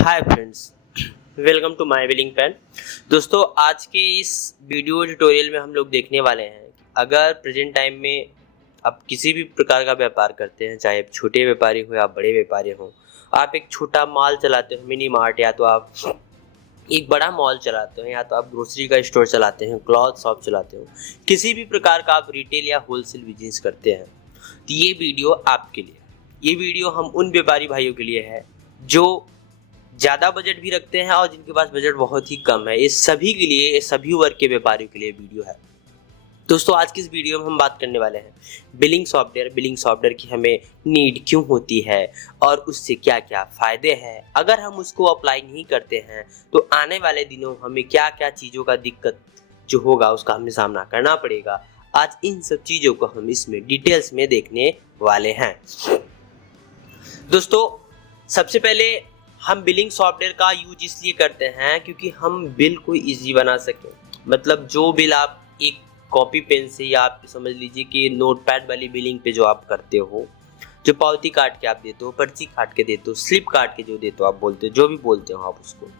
Hi friends, welcome to my billing pan. दोस्तों, आज के इस वीडियो ट्यूटोरियल में हम लोग देखने वाले हैं कि अगर प्रेजेंट टाइम में आप किसी भी प्रकार का व्यापार करते हैं, चाहे आप छोटे व्यापारी हो या बड़े व्यापारी हो, आप एक छोटा मॉल चलाते हो, मिनी मार्ट, या तो आप एक बड़ा मॉल चलाते हो, या तो आप ग्रोसरी का स्टोर चलाते हैं, क्लॉथ शॉप चलाते हो, किसी भी प्रकार का आप रिटेल या होलसेल बिजनेस करते हैं, तो ये वीडियो आपके लिए। ये वीडियो हम उन व्यापारी भाइयों के लिए है जो ज़्यादा बजट भी रखते हैं और जिनके पास बजट बहुत ही कम है। इस सभी के लिए, ये सभी वर्ग के व्यापारियों के लिए वीडियो है। दोस्तों, आज की इस वीडियो में हम बात करने वाले हैं बिलिंग सॉफ्टवेयर की हमें नीड क्यों होती है और उससे क्या क्या फ़ायदे हैं। अगर हम उसको अप्लाई नहीं करते हैं तो आने वाले दिनों हमें क्या क्या चीज़ों का दिक्कत जो होगा उसका हमें सामना करना पड़ेगा। आज इन सब चीज़ों को हम इसमें डिटेल्स में देखने वाले हैं। दोस्तों, सबसे पहले हम बिलिंग सॉफ्टवेयर का यूज इसलिए करते हैं क्योंकि हम बिल को इजी बना सकें। मतलब जो बिल आप एक कॉपी पेन से, या आप समझ लीजिए कि नोटपैड वाली बिलिंग पे जो आप करते हो, जो पावती काट के आप देते हो, पर्ची काट के देते हो, स्लिप काट के जो देते हो, आप बोलते हो, जो भी बोलते हो आप उसको,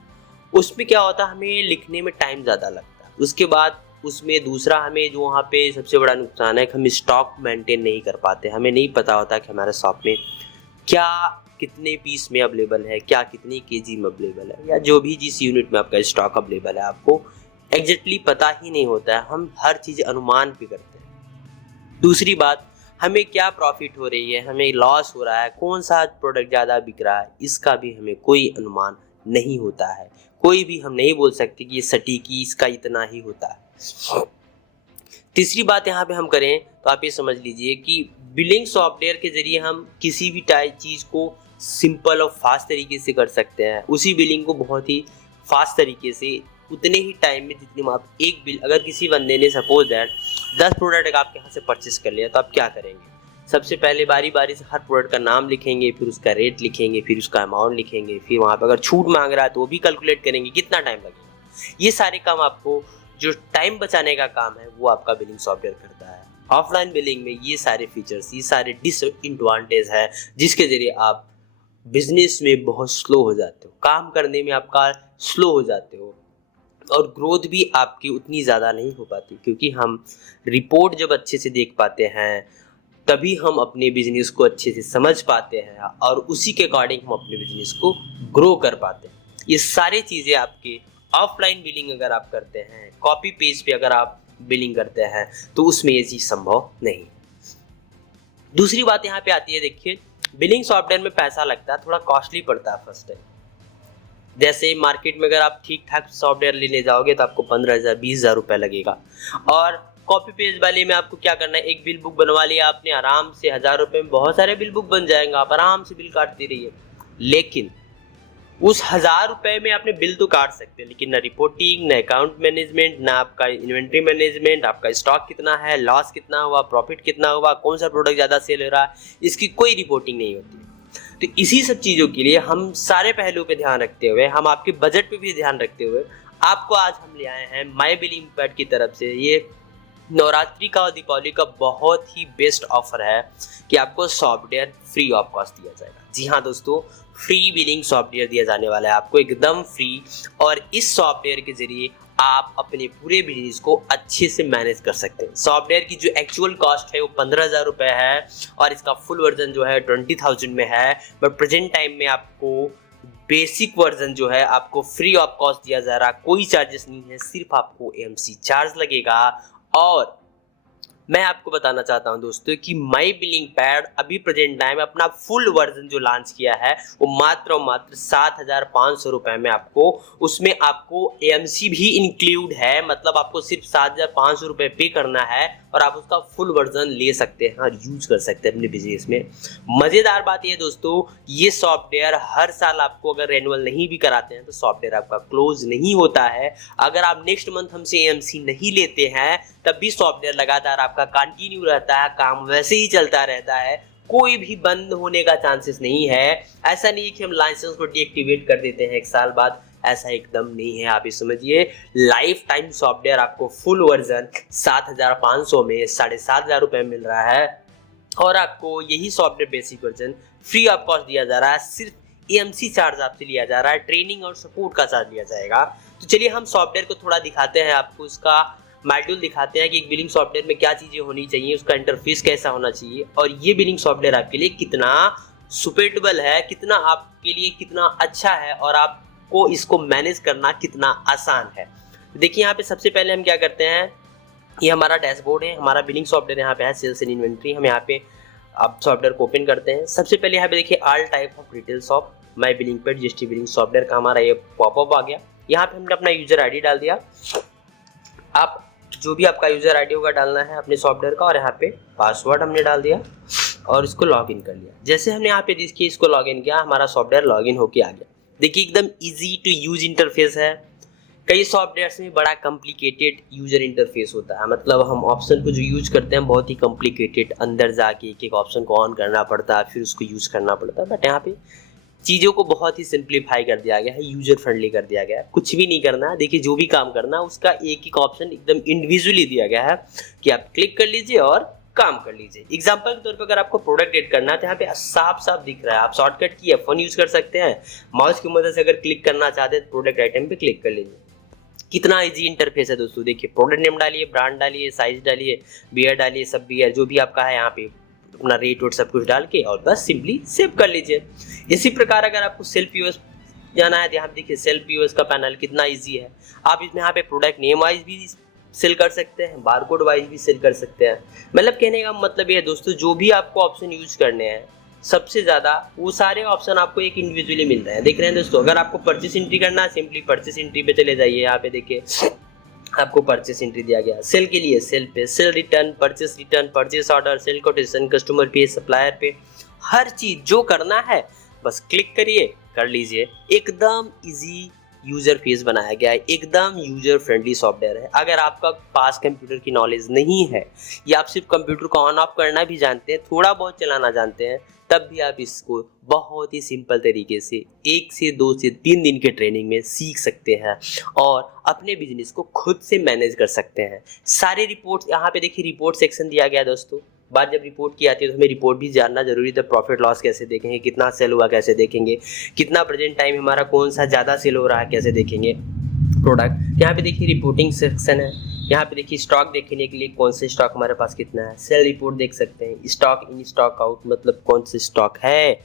उसमें क्या होता है, हमें लिखने में टाइम ज़्यादा लगता है। उसके बाद उसमें दूसरा हमें जो वहाँ पे सबसे बड़ा नुकसान है कि हम स्टॉक मेंटेन नहीं कर पाते। हमें नहीं पता होता कि हमारे शॉप में क्या कितने पीस में अवेलेबल है, क्या कितनी केजी में अवेलेबल है, या जो भी जिस यूनिट में आपका स्टॉक अवेलेबल है, आपको एग्जैक्टली पता ही नहीं होता है। हम हर चीज़ अनुमान पे करते हैं। दूसरी बात, हमें क्या प्रॉफिट हो रही है, हमें लॉस हो रहा है, कौन सा प्रोडक्ट ज़्यादा बिक रहा है, इसका भी हमें कोई अनुमान नहीं होता है। कोई भी हम नहीं बोल सकते कि ये सटीकी इसका इतना ही होता है। तीसरी बात यहाँ पे हम करें तो आप ये समझ लीजिए कि बिलिंग सॉफ्टवेयर के जरिए हम किसी भी टाइप चीज़ को सिंपल और फास्ट तरीके से कर सकते हैं। उसी बिलिंग को बहुत ही फास्ट तरीके से, उतने ही टाइम में जितने में आप एक बिल, अगर किसी बंदे ने सपोज दैट 10 प्रोडक्ट आपके यहाँ से परचेस कर लिया, तो आप क्या करेंगे? सबसे पहले बारी बारी से हर प्रोडक्ट का नाम लिखेंगे, फिर उसका रेट लिखेंगे, फिर उसका अमाउंट लिखेंगे, फिर वहाँ पर अगर छूट मांग रहा है तो वो भी कैलकुलेट करेंगे कितना टाइम लगेगा। ये सारे काम आपको, जो टाइम बचाने का काम है, वो आपका बिलिंग सॉफ्टवेयर करता है। ऑफलाइन बिलिंग में ये सारे फीचर्स, ये सारे डिसएडवांटेज है जिसके जरिए आप बिजनेस में बहुत स्लो हो जाते हो, काम करने में आपका स्लो हो जाते हो, और ग्रोथ भी आपकी उतनी ज़्यादा नहीं हो पाती। क्योंकि हम रिपोर्ट जब अच्छे से देख पाते हैं तभी हम अपने बिजनेस को अच्छे से समझ पाते हैं और उसी के अकॉर्डिंग हम अपने बिजनेस को ग्रो कर पाते हैं। ये सारी चीज़ें आपके ऑफलाइन बिलिंग अगर आप करते हैं, कॉपी पेज पे अगर आप बिलिंग करते हैं, तो उसमें ये चीज़ संभव नहीं। दूसरी बात यहाँ पे आती है, देखिए बिलिंग सॉफ्टवेयर में पैसा लगता है, थोड़ा कॉस्टली पड़ता है फर्स्ट टाइम। जैसे मार्केट में अगर आप ठीक ठाक सॉफ्टवेयर लेने जाओगे तो आपको 15,000 20,000 रुपये लगेगा, और कॉपी पेज वाले में आपको क्या करना है, एक बिल बुक बनवा लिया आपने, आराम से 1,000 रुपये में बहुत सारे बिल बुक बन जाएंगे, आप आराम से बिल काटते रहिए। लेकिन उस 1,000 रुपये में आपने बिल तो काट सकते हैं, लेकिन ना रिपोर्टिंग, ना अकाउंट मैनेजमेंट, ना आपका इन्वेंट्री मैनेजमेंट, आपका स्टॉक कितना है, लॉस कितना हुआ, प्रॉफिट कितना हुआ, कौन सा प्रोडक्ट ज़्यादा सेल हो रहा है, इसकी कोई रिपोर्टिंग नहीं होती। तो इसी सब चीज़ों के लिए हम सारे पहलुओं पे ध्यान रखते हुए, हम आपके बजट पे भी ध्यान रखते हुए, आपको आज हम ले आए हैं माय बिलिंग पैड की तरफ से। ये नवरात्रि का और दीपावली का बहुत ही बेस्ट ऑफर है कि आपको सॉफ्टवेयर फ्री ऑफ कॉस्ट दिया जाएगा। जी हाँ दोस्तों, फ्री बिलिंग सॉफ्टवेयर दिया जाने वाला है आपको, एकदम फ्री। और इस सॉफ्टवेयर के जरिए आप अपने पूरे बिजनेस को अच्छे से मैनेज कर सकते हैं। सॉफ्टवेयर की जो एक्चुअल कॉस्ट है वो 15,000 रुपये है, और इसका फुल वर्जन जो है 20,000 में है। बट प्रेजेंट टाइम में आपको बेसिक वर्जन जो है आपको फ्री ऑफ कॉस्ट दिया जा रहा, कोई चार्जेस नहीं है, सिर्फ आपको AMC चार्ज लगेगा। और मैं आपको बताना चाहता हूं दोस्तों कि माई बिलिंग पैड अभी प्रेजेंट टाइम अपना फुल वर्जन जो लॉन्च किया है वो मात्र और मात्र 7,500 रुपये में आपको, उसमें आपको AMC भी इंक्लूड है। मतलब आपको सिर्फ 7,500 रुपये पे करना है और आप उसका फुल वर्जन ले सकते हैं और यूज कर सकते हैं अपने बिजनेस में। मज़ेदार बात यह दोस्तों, ये सॉफ्टवेयर हर साल आपको अगर रेन्युअल नहीं भी कराते हैं तो सॉफ्टवेयर आपका क्लोज नहीं होता है। अगर आप नेक्स्ट मंथ हमसे AMC नहीं लेते हैं तब भी सॉफ्टवेयर लगातार आपका कंटिन्यू रहता है, काम वैसे ही चलता रहता है, कोई भी बंद होने का चांसेस नहीं है। ऐसा नहीं है कि हम लाइसेंस को डीएक्टिवेट कर देते हैं 1 साल बाद, ऐसा एकदम नहीं है। आप ये समझिए, लाइफ टाइम सॉफ्टवेयर आपको फुल वर्जन 7,500 में 7,500 रुपये मिल रहा है, और आपको यही software basic version free of cost दिया जा रहा है सिर्फ AMC चार्ज आपसे लिया जा रहा है, ट्रेनिंग और सपोर्ट का चार्ज लिया जाएगा। तो चलिए हम सॉफ्टवेयर को थोड़ा दिखाते हैं, आपको इसका मॉड्यूल दिखाते हैं कि एक बिलिंग सॉफ्टवेयर में क्या चीज़ें होनी चाहिए, उसका इंटरफेस कैसा होना चाहिए, और ये बिलिंग सॉफ्टवेयर आपके लिए कितना सुटेबल है, कितना आपके लिए कितना अच्छा है, और आपको इसको मैनेज करना कितना आसान है। देखिए यहाँ पे सबसे पहले हम क्या करते हैं, ये हमारा डैशबोर्ड है, हमारा बिलिंग सॉफ्टवेयर यहाँ पे है, सेल्स एंड इन्वेंट्री। हम यहाँ पे आप सॉफ्टवेयर को ओपन करते हैं। सबसे पहले यहाँ पे देखिए all type of retail shop, my billing paid, GST billing software का हमारा ये पॉपअप आ गया। यहाँ पे हमने अपना यूजर आईडी डाल दिया। आप जो भी आपका यूजर आईडी होगा डालना है अपने सॉफ्टवेयर का, और यहाँ पे पासवर्ड हमने डाल दिया और इसको लॉगिन कर लिया। जैसे हमने यहाँ पे देखिए इसको लॉगिन किया, हमारा सॉफ्टवेयर लॉगिन होके आ गया। देखिए एकदम इजी टू यूज इंटरफेस है। कई सॉफ्टवेयर्स में बड़ा कॉम्प्लिकेटेड यूजर इंटरफेस होता है, मतलब हम ऑप्शन को जो यूज करते हैं बहुत ही कॉम्प्लिकेटेड, अंदर जाके एक एक ऑप्शन को ऑन करना पड़ता है, फिर उसको यूज करना पड़ता है। बट यहाँ पे चीज़ों को बहुत ही सिंप्लीफाई कर दिया गया है, यूजर फ्रेंडली कर दिया गया है। कुछ भी नहीं करना है, देखिए जो भी काम करना है उसका एक एक ऑप्शन एकदम इंडिविजुअली दिया गया है कि आप क्लिक कर लीजिए और काम कर लीजिए। एग्जाम्पल के तौर पर अगर आपको प्रोडक्ट एड करना है तो यहाँ पे साफ साफ दिख रहा है, आप शॉर्टकट की F1 यूज कर सकते हैं, माउस की मदद से अगर क्लिक करना चाहते हैं तो प्रोडक्ट आइटम पे क्लिक कर लीजिए। कितना इजी इंटरफेस है दोस्तों। देखिए प्रोडक्ट नेम डालिए, ब्रांड डालिए, साइज डालिए, बियर डालिए, सब बियर जो भी आपका है यहाँ पे अपना रेट वोट सब कुछ डाल के और बस सिंपली सेव कर लीजिए। इसी प्रकार अगर आपको सेल्फ यूएस जाना है तो यहाँ देखिए सेल्फ यूएस का पैनल कितना इजी है। आप इसमें यहाँ पे प्रोडक्ट नेम वाइज भी सेल कर सकते हैं, बारकोड वाइज भी सेल कर सकते हैं। मतलब कहने का मतलब ये है दोस्तों, जो भी आपको ऑप्शन यूज करने हैं सबसे ज़्यादा वो सारे ऑप्शन आपको एक इंडिविजुअली मिल रहे हैं। देख रहे हैं दोस्तों, अगर आपको परचेस एंट्री करना है सिंपली परचेस एंट्री पे चले जाइए। यहाँ पे देखिए आपको परचेस एंट्री दिया गया। सेल के लिए सेल पे, sale return, purchase order, sale quotation, customer पे, सप्लायर पे, हर चीज जो करना है बस क्लिक करिए कर लीजिए। एकदम इजी यूजर फेस बनाया गया है, एकदम यूजर फ्रेंडली सॉफ्टवेयर है। अगर आपका पास कंप्यूटर की नॉलेज नहीं है या आप सिर्फ कंप्यूटर को ऑन ऑफ करना भी जानते हैं, थोड़ा बहुत चलाना जानते हैं, तब भी आप इसको बहुत ही सिंपल तरीके से 1 से 2 से 3 दिन के ट्रेनिंग में सीख सकते हैं और अपने बिजनेस को खुद से मैनेज कर सकते हैं। सारे रिपोर्ट्स यहाँ पे देखिए, रिपोर्ट सेक्शन दिया गया दोस्तों। बात जब रिपोर्ट की आती है तो हमें रिपोर्ट भी जानना जरूरी है। प्रॉफिट लॉस कैसे देखेंगे, कितना सेल हुआ कैसे देखेंगे, कितना प्रेजेंट टाइम हमारा कौन सा ज़्यादा सेल हो रहा है कैसे देखेंगे प्रोडक्ट। यहाँ पे देखिए रिपोर्टिंग सेक्शन है। यहाँ पे देखिए स्टॉक देखने के लिए कौन से स्टॉक हमारे पास कितना है, सेल रिपोर्ट देख सकते हैं, स्टॉक इन स्टॉक आउट मतलब कौन से स्टॉक है,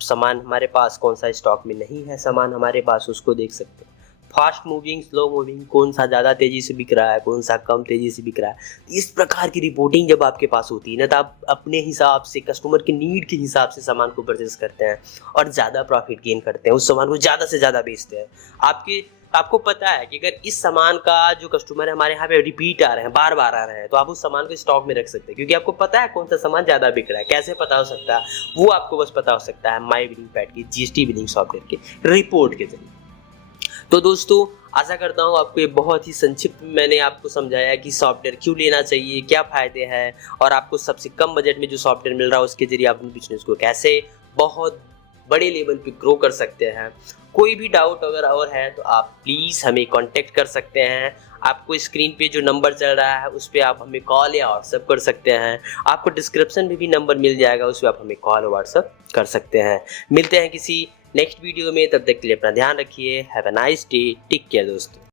सामान हमारे पास कौन सा स्टॉक में नहीं है सामान हमारे पास, उसको देख सकते हैं। फास्ट मूविंग, स्लो मूविंग, कौन सा ज़्यादा तेज़ी से बिक रहा है, कौन सा कम तेज़ी से बिक रहा है। इस प्रकार की रिपोर्टिंग जब आपके पास होती है ना, तो आप अपने हिसाब से कस्टमर की नीड के हिसाब से सामान को परचेस करते हैं और ज़्यादा प्रॉफिट गेन करते हैं, उस सामान को ज़्यादा से ज़्यादा बेचते हैं। आपको पता है कि अगर इस सामान का जो कस्टमर है हमारे यहाँ पे रिपीट आ रहे हैं, बार बार आ रहे हैं, तो आप उस सामान को स्टॉक में रख सकते हैं, क्योंकि आपको पता है कौन सा सामान ज़्यादा बिक रहा है। कैसे पता हो सकता है वो आपको बस पता हो सकता है माई बिलिंग पैड की जीएसटी बिलिंग सॉफ्टवेयर के रिपोर्ट के जरिए। तो दोस्तों आशा करता हूँ आपको ये बहुत ही संक्षिप्त में मैंने आपको समझाया कि सॉफ्टवेयर क्यों लेना चाहिए, क्या फ़ायदे हैं, और आपको सबसे कम बजट में जो सॉफ्टवेयर मिल रहा है उसके जरिए आप अपने बिजनेस को कैसे बहुत बड़े लेवल पे ग्रो कर सकते हैं। कोई भी डाउट अगर और है तो आप प्लीज़ हमें कांटेक्ट कर सकते हैं। आपको स्क्रीन पे जो नंबर चल रहा है उस पर आप हमें कॉल या व्हाट्सएप कर सकते हैं। आपको डिस्क्रिप्शन में भी नंबर मिल जाएगा, उस पर आप हमें कॉल और व्हाट्सएप कर सकते हैं। मिलते हैं किसी नेक्स्ट वीडियो में, तब तक के लिए अपना ध्यान रखिए। Have a nice day, take care दोस्तों।